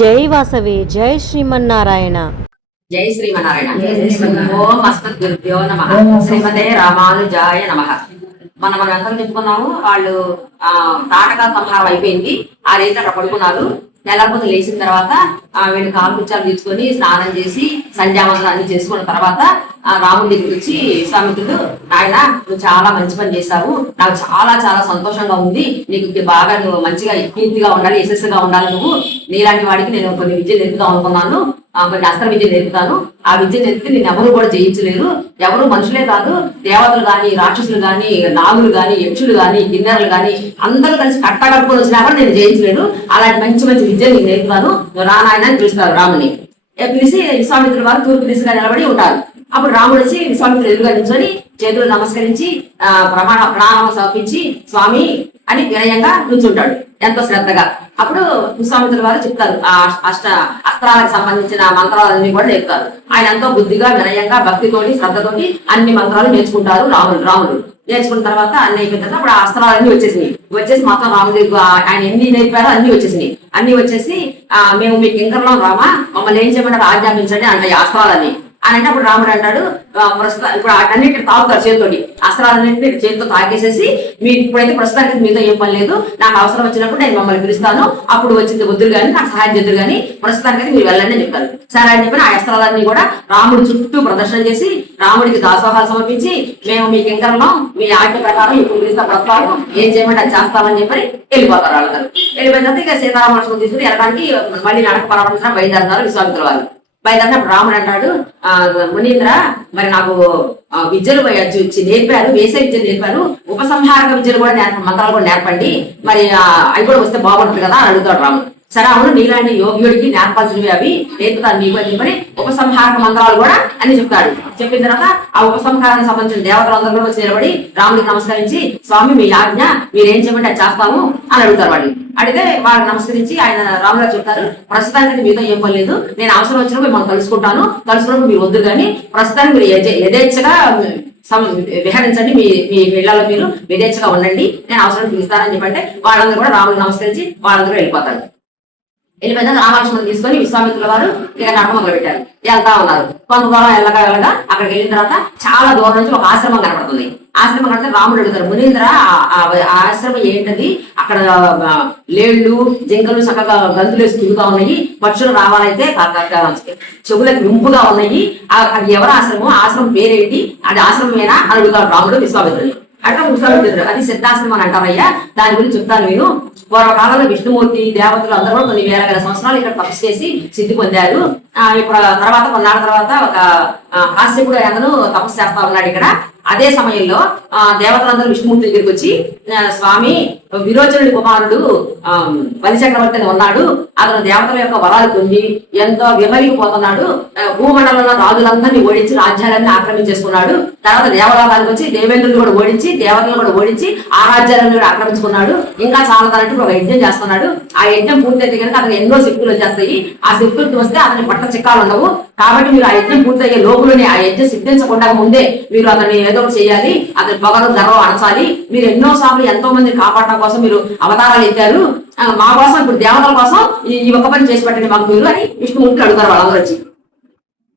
జై వాసవి జై శ్రీమన్నారాయణ. జై శ్రీమన్నారాయణ. ఓం అస్మద్ గురుభ్యో నమ. శ్రీమతే రామానుజాయ నమ. మనం మనం ఎంత చెప్పుకున్నాము వాళ్ళు ఆ తాటక సంహారం అయిపోయింది. ఆ రీతి అక్కడ పడుకున్నారు. నెలకొంది లేచిన తర్వాత ఆ వీళ్ళు కాలు తీసుకొని స్నానం చేసి సంధ్యావందనాన్ని చేసుకున్న తర్వాత ఆ రాముడి దగ్గర వచ్చి విశ్వామిత్రుడు ఆయన నువ్వు చాలా మంచి పని చేశావు. నాకు చాలా చాలా సంతోషంగా ఉంది. నీకు బాగా నువ్వు మంచిగా కీర్తిగా ఉండాలి యశస్సుగా ఉండాలి నువ్వు. నీలాంటి వాడికి నేను కొన్ని విద్యలు నేర్పుదాం అనుకున్నాను. కొన్ని అస్త్ర విద్య నేర్పుతాను ఆ విద్య నేర్పితే నేను ఎవరు కూడా జయించలేరు. ఎవరు మనుషులే కాదు. దేవతలు కానీ రాక్షసులు కానీ నాగులు కానీ యక్షులు కానీ కిన్నెరలు కానీ అందరూ కలిసి కట్టగట్టుకొని వచ్చినా కూడా నేను జయించలేను. అలాంటి మంచి మంచి విద్య నేను నేర్పుతాను. రానాయన అని పిలుస్తారు రాముని. పిలిచి విశ్వామిత్రుల వారు తూర్పు దిశగా నిలబడి ఉంటారు. అప్పుడు రాముడు వచ్చి విశ్వామిత్రుడు ఎదురుగా నిల్చొని చేతులు నమస్కరించి ఆ ప్రమాణ ప్రణామం సమర్పించి స్వామి అని వినయంగా నుంచుంటాడు. ఎంతో శ్రద్ధగా. అప్పుడు విశ్వామిత్రుల వారు చెప్తారు. ఆ అష్ట అస్త్రాలకు సంబంధించిన మంత్రాలన్నీ కూడా చెప్తారు. ఆయన ఎంతో బుద్ధిగా వినయంగా భక్తితోటి శ్రద్ధతోటి అన్ని మంత్రాలు నేర్చుకుంటారు రాములు రాములు నేర్చుకున్న తర్వాత అన్ని అయిపోయిన తర్వాత అప్పుడు ఆ అస్త్రాలన్నీ వచ్చేసినాయి. వచ్చేసి మొత్తం రాముడి ఆయన ఎన్ని నేర్పారో అన్ని వచ్చేసినాయి. అన్ని వచ్చేసి ఆ మేము మీకు ఇంకర్లో రామా మమ్మల్ని ఏం చేయమంటారు? ఆజ్ఞాపించండి అంటే ఈ అస్త్రాలని అని అంటే అప్పుడు రాముడు అంటాడు ఆ, ప్రస్తుతం ఇప్పుడు అన్నింటిని తాగుతారు చేతితోటి అస్త్రాలన్నింటినీ చేతితో తాగేసేసి మీరు ఇప్పుడైతే ప్రస్తుతానికి మీతో ఏం పని లేదు నాకు అవసరం వచ్చినప్పుడు నేను మమ్మల్ని పిలుస్తాను అప్పుడు వచ్చింది వద్దురు కానీ నాకు సహాయం చేద్దరు కానీ ప్రస్తుతానికి మీరు వెళ్ళండి అని చెప్తారు సరే అని చెప్పి ఆ అస్త్రాలన్నీ కూడా రాముడి చుట్టూ ప్రదర్శన చేసి రాముడికి దాసోహాలు సమర్పించి మేము మీ కింకరలో మీ ఆజ్ఞ ప్రకారం ఇప్పుడు పిలుస్తా ప్రస్తావం ఏం చేయమంటే అది చేస్తామని చెప్పి వెళ్ళిపోతారు వాళ్ళందరూ. వెళ్ళిపోయిన తర్వాత ఇక సీతారామ తీసుకుని వెళ్ళడానికి మళ్ళీ నడక పరమపంచడం బయలుదేరుతారు విశ్వామిత్ర వాళ్ళు. బయటప్పుడు రాముడు అంటాడు ఆ మునీంద్ర మరి నాకు విద్యలు వచ్చి నేర్పారు వేసే విద్యలు నేర్పారు ఉపసంహారక విద్యలు కూడా నేర్ప మంత్రాలు కూడా నేర్పండి మరి అవి కూడా వస్తే బాగుంటుంది కదా అని అడుగుతాడు రాముడు. సరే అవును నీలాంటి యోగ్యుడికి నేర్పాల్సినవి అవి. నేర్పుతాను నీకు అని చెప్పని ఉపసంహారక మంత్రాలు కూడా అని చెప్తాడు. చెప్పిన తర్వాత ఆ ఉపసంహారానికి సంబంధించిన దేవతలందరూ కూడా వచ్చి నిలబడి రాముడికి నమస్కరించి స్వామి మీ ఆజ్ఞ మీరేం చెప్పండి అది చేస్తాము అని అడుగుతారు వాళ్ళు. అడిగితే వాళ్ళు నమస్కరించి ఆయన రాములు చెప్తారు ప్రస్తుతానికి మీతో ఏం పని లేదు. నేను అవసరం వచ్చినప్పుడు మిమ్మల్ని కలుసుకుంటాను. కలుసుకున్నప్పుడు మీరు వద్దు కానీ ప్రస్తుతానికి మీరు యథేచ్ఛగా సం- విహరించండి. మీ మీ ఇళ్ళలో మీరు యథేచ్ఛగా ఉండండి. నేను అవసరం పిలుస్తానని చెప్పంటే వాళ్ళందరూ కూడా రాముడు నమస్కరించి వాళ్ళందరూ వెళ్ళిపోతారు. వెళ్ళిపోయిన రామలక్ష్మణ్ తీసుకొని విశ్వామిత్రుల వారు ఇక నడక మొదలు పెట్టారు వెళ్తా ఉన్నారు. కొంత దూరం వెళ్ళగా వెళ్ళగా అక్కడికి వెళ్ళిన తర్వాత చాలా దూరం నుంచి ఒక ఆశ్రమం కనపడుతుంది. ఆశ్రమం కడితే రాముడు అడుగుతారు మునీంద్ర ఆ- ఆశ్రమం ఏంటది? అక్కడ లేళ్ళు జింకలు చక్కగా గంతులు వేసి తిరుగుతా ఉన్నాయి. పక్షులు రావాలైతే చెవులకు వింపుగా ఉన్నాయి. అది ఎవరు ఆశ్రమం? ఆశ్రమం పేరేంటి? అది ఆశ్రమమేనా? అని అడుగుతాడు రాముడు విశ్వామిత్రుని అట్లా విశ్వామిత్రుడు అది సిద్ధాశ్రమం అని అంటారయ్యా. దాని గురించి చెప్తాను నేను. పూర్వకాలంలో విష్ణుమూర్తి దేవతలు అందరూ కూడా కొన్ని వేల వేల సంవత్సరాలు ఇక్కడ తపస్సు చేసి సిద్ధి పొందారు. ఆ ఇప్పుడు తర్వాత కొన్నాళ్ళ తర్వాత ఒక హాస్యకుడు అతను తపస్సు చేస్తా ఉన్నాడు ఇక్కడ. అదే సమయంలో ఆ దేవతలందరూ విష్ణుమూర్తి దగ్గరికి వచ్చి స్వామి విరోచనుడి కుమారుడు ఆ, బలిచక్రవర్తి అని ఉన్నాడు. అతను దేవతల యొక్క వరాలు పొంది ఎంతో విమరిగిపోతున్నాడు. భూమండలంలో రాజులందరినీ ఓడించి రాజ్యాలన్నీ ఆక్రమించేసుకున్నాడు. తర్వాత దేవలోకానికి వచ్చి దేవేంద్రుడు కూడా ఓడించి దేవతలను కూడా ఓడించి ఆ రాజ్యాలను కూడా ఆక్రమించుకున్నాడు. ఇంకా చాలా తనట్టు ఒక యజ్ఞం చేస్తున్నాడు. ఆ యజ్ఞం పూర్తయితే కనుక అతను ఎన్నో శక్తులు వచ్చేస్తాయి. ఆ శక్తులు వస్తే అతని పట్ట చిక్కాలు ఉండవు. కాబట్టి మీరు ఆ యజ్ఞం పూర్తయ్యే లోపులోనే ఆ యజ్ఞం సిద్ధించకుండా ముందే మీరు అతన్ని ఏదో చేయాలి అతని పొగలు గర్వం అనసాలి మీరు ఎన్నో సార్లు ఎంతో మందిని కాపాడటం కోసం మీరు అవతారాలు ఎత్తారు. మా కోసం ఇప్పుడు దేవతల కోసం ఈ ఈ ఒక్క పని చేసి పెట్టండి మాకు మీరు అని విష్ణుమూర్తి అడుగుతారు వాళ్ళందరూ వచ్చి.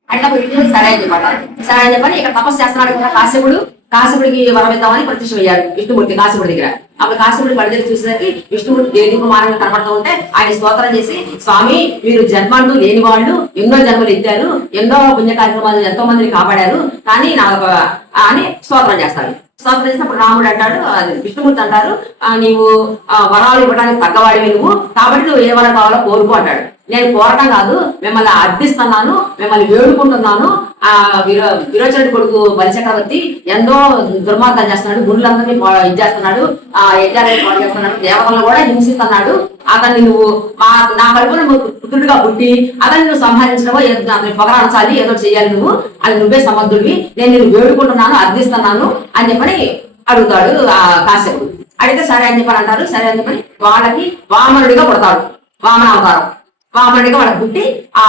అంటే సరే అని చెప్పాలి సరే అని చెప్పని ఇక్కడ తపస్సు చేస్తున్నాడు కదా కాశ్యపుడు. కాశీపుడికి వరం ఇద్దామని ప్రత్యక్షం అయ్యారు విష్ణుమూర్తి కాశీపుడి దగ్గర. అప్పుడు కాశీపుడి పడి చూసేసరికి విష్ణుమూర్తి దేవి కుమారుడు కనబడుతూ ఉంటే ఆయన స్తోత్రం చేసి స్వామి మీరు జన్మంటూ లేని వాళ్ళు ఎన్నో జన్మలు ఎత్తారు ఎన్నో పుణ్య కార్యక్రమాలు ఎంతో మందిని కాపాడారు కానీ నా అని స్తోత్రం చేస్తారు. స్తోత్రం చేసినప్పుడు రాముడు అంటాడు విష్ణుమూర్తి అంటారు ఆ, నీవు ఆ, వరాలు ఇవ్వడానికి తగ్గవాడివి నువ్వు కాబట్టి నువ్వు ఏ వరం కావాలో కోరుకో అంటాడు. నేను కోరటం కాదు మిమ్మల్ని అర్థిస్తున్నాను మిమ్మల్ని వేడుకుంటున్నాను. ఆ విరో విరోచనుడి కొడుకు బలిచక్రవర్తి ఎంతో దుర్మార్గం చేస్తున్నాడు గుండ్లందరినీ ఇది చేస్తున్నాడు. ఆ యజ్ఞాలని పాడు చేస్తున్నాడు. దేవతలను కూడా హింసిస్తున్నాడు. అతన్ని నువ్వు మా నా కడుపు నువ్వు పుత్రుడిగా పుట్టి అతన్ని నువ్వు సంహరించడమో అతని పొగరాల్చాలి ఏదో చేయాలి నువ్వు. అది నువ్వే సమర్థుడివి. నేను నేను వేడుకుంటున్నాను అర్థిస్తున్నాను అని చెప్పని అడుగుతాడు ఆ కాశ్యపుడు. అడిగితే సరే అని చెప్పని అంటారు. సరే అని చెప్పని వాళ్ళకి వామనుడిగా పుడతాడు. వామన అవతారం వామనుడిగా వాళ్ళకి పుట్టి ఆ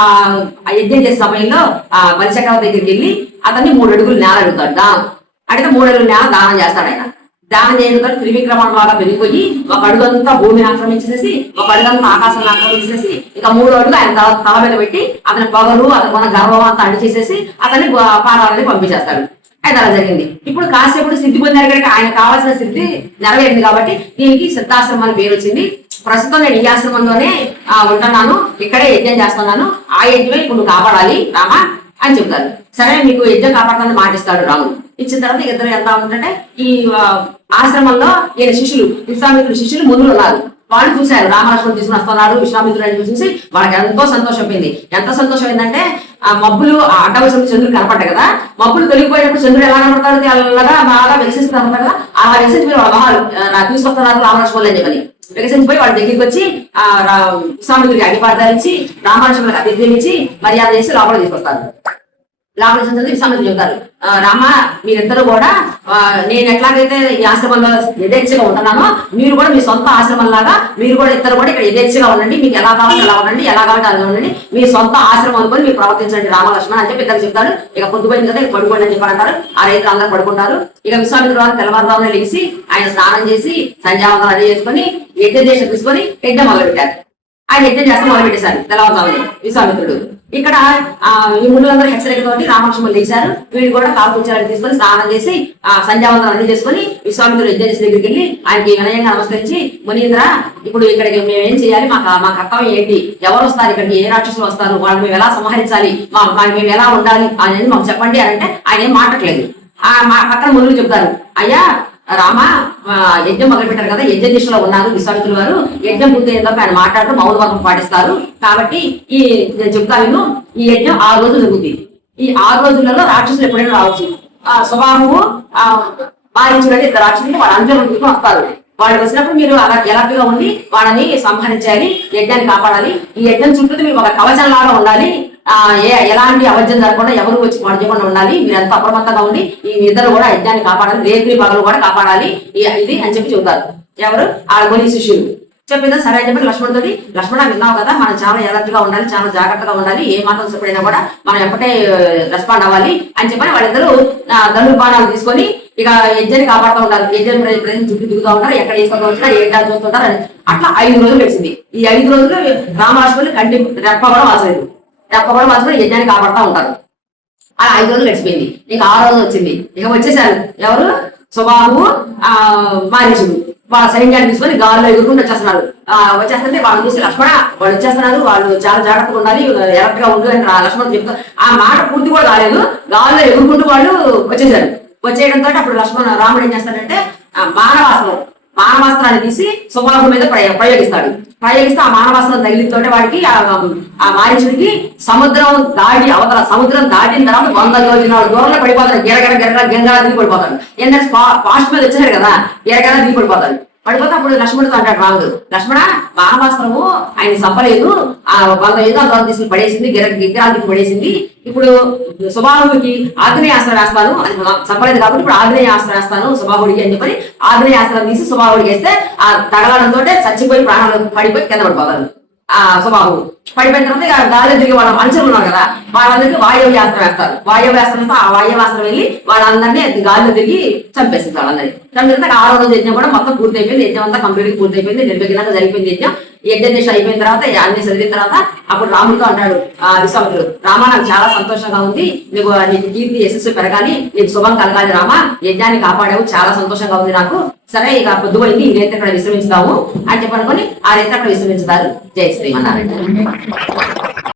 ఆ యజ్ఞం చేసే సమయంలో ఆ బలిచక్రవర్తి దగ్గరికి వెళ్ళి అతన్ని మూడు అడుగులు నేల అడుగుతాడు. దానం. అడిగితే మూడు అడుగులు నేల దానం చేస్తాడు ఆయన. దానం చేయడంతో త్రివిక్రమణ ద్వారా పెరిగిపోయి ఒక అడుగంతా భూమిని ఆక్రమించేసి ఒక అడుగంతా ఆకాశాన్ని ఆక్రమించేసి ఇక మూడు అడుగులు ఆయన తల మీద పెట్టి అతని పొగరు అతను మన గర్వం అంతా అడిచేసేసి అతన్ని పారాలని పంపించేస్తాడు. అది అలా జరిగింది. ఇప్పుడు కాసేపుడు సిద్ధి పొందారు కనుక ఆయన కావాల్సిన సిద్ధి నెరవేరింది కాబట్టి దీనికి సిద్ధాశ్రమాల పేరు వచ్చింది. ప్రస్తుతం నేను ఈ ఆశ్రమంలోనే ఉంటున్నాను. ఇక్కడే యజ్ఞం చేస్తున్నాను. ఆ యజ్ఞమే ఇప్పుడు కాపాడాలి రామా అని చెప్తారు సరే మీకు యజ్ఞం కాపాడుతానని మాటిస్తాడు రాముడు. ఇచ్చిన తర్వాత ఇద్దరు ఎంత ఉంటుంటే ఈ ఆశ్రమంలో ఈయన శిష్యులు విశ్వామిత్రుడు శిష్యులు ముందు ఉన్నారు. వాళ్ళు చూశారు రామలక్ష్మణ్ తీసుకుని వస్తున్నారు విశ్వామిత్రుడు చూసి వాళ్ళకి ఎంతో సంతోషం పోయింది ఎంత సంతోషం ఏంటంటే ఆ మబ్బులు ఆ అడ్డవసం చంద్రుడు కనపడ్డాయి కదా? మబ్బులు తొలగిపోయినప్పుడు చంద్రుడు ఎలా కనపడతాడు? అలాగా బాగా వికసిస్తారు కదా? అలా వికసించి వాళ్ళ మొహాలు నాకు తీసుకొస్తున్నారు రామలక్ష్మణులు అని చెప్పని. వికసించిపోయి వాళ్ళ దగ్గరికి వచ్చి ఆ రా- విశ్వామిత్రుడికి అడిపార్థాలించి రామలక్ష్మణులకు అతిథి మర్యాద చేసి లోపల తీసుకొస్తారు రామచంద్రుడు విశ్వామిత్రుడు చెప్తారు రామ మీరిద్దరు కూడా నేను ఎట్లాగైతే ఈ ఆశ్రమంలో యథేచ్ఛగా ఉంటున్నానో మీరు కూడా మీ సొంత ఆశ్రమం లాగా మీరు కూడా ఇద్దరు కూడా ఇక్కడ యథేచ్ఛగా ఉండండి. మీకు ఎలా కావాలో అలా ఉండండి ఎలా కావాలో అలా ఉండండి. మీ సొంత ఆశ్రమం అనుకొని మీరు ప్రవర్తించండి. రామలక్ష్మణ అని చెప్పి ఇద్దరు చెప్తారు. ఇక పొద్దుపోయింది కదా ఇక పడుకోండి అని చెప్పి అంటారు. ఆ రైతులు అందరూ పడుకుంటారు. ఇక విశ్వామిత్రుడు వారు లేచి ఆయన స్నానం చేసి సంధ్యావందనం అది చేసుకొని యజ్ఞ దేశం తీసుకొని యజ్ఞం మొదలు పెట్టారు ఆయన యజ్ఞం చేస్తే మొదలు పెట్టేశారు తెల్లవారుజామునే విశ్వామిత్రుడు. ఇక్కడ ఆ ఈ ముళ్ళందరూ హెచ్చరికతోటి రామకృష్ణ లేచారు. వీళ్ళు కూడా కాపుచారని తీసుకొని స్నానం చేసి ఆ సంధ్యావందనం అన్ని చేసుకొని విశ్వామిత్రుడు యజ్ఞం దగ్గరికి వెళ్ళి ఆయనకి వినయంగా నమస్కరించి మునీంద్ర ఇప్పుడు ఇక్కడికి మేము ఏం చేయాలి? మా మా కర్తవ్యం ఏంటి? ఎవరు వస్తారు ఇక్కడికి? ఏ రాక్షసులు వస్తారు? వాళ్ళని మేము ఎలా సంహరించాలి? మా మేము ఎలా ఉండాలి? అనేది మాకు చెప్పండి అని అంటే ఆయన ఏం మాట్లాడలేదు ఆ మా పక్కన మునులు చెప్తారు. అయ్యా రామ ఆ, యజ్ఞం మొదలు పెట్టారు కదా యజ్ఞ దిశలో ఉన్నారు విశ్వామిత్రులు వారు యజ్ఞం పూర్తయ్యేదాకా ఆయన మాట్లాడుతూ మౌన పాటిస్తారు. కాబట్టి ఈ చెప్తాను ఈ యజ్ఞం ఆరు రోజులు జరుగుతుంది. ఈ ఆరు రోజులలో రాక్షసులు ఎప్పుడైనా రావచ్చు. ఆ స్వభావము ఆ మారించుడంటే ఇద్దరు రాక్షసులు వాళ్ళ అందరూ వస్తారు. వాళ్ళు వచ్చినప్పుడు మీరు అలా ఎలర్ట్ ఉండి వాళ్ళని సంహరించాలి యజ్ఞాన్ని కాపాడాలి. ఈ యజ్ఞం చుట్టూ మీరు ఒక కవచం లాగా ఉండాలి. ఏ ఎలాంటి అబద్ధం జరగకుండా ఎవరు వచ్చి పాడు చేయకుండా ఉండాలి. మీరు అప్రమత్తంగా ఉండి ఈ ఇద్దరు కూడా యజ్ఞాన్ని కాపాడాలి. రేత్రి పగలు కూడా కాపాడాలి. ఈ- ఇది అని చెప్పి చెబుతారు. ఎవరు? ఆ గొని శిష్యులు. చెప్పిందా సరే అని చెప్పి లక్ష్మణుడితో లక్ష్మణ విన్నావు కదా మనం చాలా ఎలర్ట్గా ఉండాలి చాలా జాగ్రత్తగా ఉండాలి. ఏ మాత్రం చెప్పడైనా కూడా మనం ఎప్పటే రెస్పాండ్ అవ్వాలి అని చెప్పని వాళ్ళిద్దరూ ఆ, ధనుర్బాణాలు తీసుకొని ఇక యజ్ఞాన్ని కాపాడుతూ ఉంటారు యజ్ఞం ప్రజలు చుట్టూ దిగుతూ ఉంటారు. ఎక్కడ వేసుకుంటూ ఉంటారు ఏ చూస్తుంటారు అట్లా ఐదు రోజులు వచ్చింది ఈ ఐదు రోజులు రామలక్ష్మణులు కంటి రెప్ప కూడా వాసలేదు రెప్ప కూడా యజ్ఞాన్ని కాపాడుతూ ఉంటారు. అలా ఐదు రోజులు గడిచిపోయింది. ఇంక ఆరు రోజులు వచ్చింది. ఇక వచ్చేసారు. ఎవరు? సుబాహు ఆ మారీషుడు వాళ్ళ సైన్యాన్ని తీసుకొని గాల్లో ఎగురుకుంటూ వచ్చేస్తున్నారు. ఆ వచ్చేస్తుంటే వాళ్ళు చూసి లక్ష్మణ వాళ్ళు వచ్చేస్తున్నారు. వాళ్ళు చాలా జాగ్రత్తగా ఉండాలి. ఎలక్ట్గా ఉండు అని లక్ష్మణ్ చెప్తా. ఆ మాట పూర్తి కూడా కాలేదు. గాల్లో ఎగురుకుంటూ వాళ్ళు వచ్చేసారు. వచ్చేయడంతో అప్పుడు లక్ష్మణ రాముడు ఏం చేస్తాడంటే ఆ మానవాస్త్రాన్ని తీసి సుబాహు మీద ప్రయోగిస్తాడు ప్రయోగిస్తే ఆ మానవాస్త్రం తగిలితోటే వాడికి ఆ ఆ మారీచుడికి సముద్రం దాటి అవతల సముద్రం దాటిన తర్వాత వంద నాలుగు దూరంలో పడిపోతాడు. గిరగర గిరగర గంగా దిగి పడిపోతాడు. ఎందుకంటే ఫాస్ట్ మీద వచ్చేసాడు కదా గిరగర దిగి పడిపోతాడు. పడిపోతే అప్పుడు లక్ష్మణుడు అంటాడు రాముడు లక్ష్మణ మానవాస్త్రము ఆయన చంపలేదు. ఆ వాళ్ళ ఏదో అర్థం తీసుకుని పడేసింది గిర గిగ్గరాలు పడేసింది. ఇప్పుడు సుబాహుడికి ఆగ్నేయాస్త్రం వేస్తాను. అది చంపలేదు కాబట్టి ఇప్పుడు ఆగ్నేయాస్త్రం వేస్తాను సుబాహుడికి అని చెప్పని ఆగ్నేయాస్త్రం తీసి సుబాహుడికి వేస్తే ఆ తగలడంతో చచ్చిపోయి ప్రాణాలు పడిపోయి కింద పడిపోతారు. స్వభావం పడిపోయిన తర్వాత ఇక గాలి దిగి వాళ్ళ మనుషులు ఉన్నారు కదా వాళ్ళందరికీ వాయవ్యాస్త్రం వేస్తారు. వాయవ్యాస్త్రంతో ఆ వాయవ్యాస్త్రం వెళ్ళి వాళ్ళందరినీ గాలిలో దిగి చంపేస్తుంది వాళ్ళందరినీ. చంపేస్తే ఆ రోజు యజ్ఞం కూడా మొత్తం పూర్తి అయిపోయింది యజ్ఞం అంతా కంప్లీట్ పూర్తి అయిపోయింది నిర్విఘ్నంగా జరిగిపోయింది యజ్ఞం. యజ్ఞ అయిపోయిన తర్వాత ఈ అన్ని చదివిన తర్వాత అప్పుడు రాముడితో అంటాడు ఆ విశ్వామిత్రుడు రామా నాకు చాలా సంతోషంగా ఉంది. నీకు నీకు కీర్తి యశస్సు పెరగాలి. నీకు శుభం కలగాలి రామా. యజ్ఞాన్ని కాపాడావు. చాలా సంతోషంగా ఉంది నాకు. సరే ఇక పొద్దుపోయింది ఈ రేత ఇక్కడ విశ్రమించుదాము అని చెప్పనుకొని ఆ రేత అక్కడ విశ్రమించుతారు. జయ శ్రీమన్నారాయణ.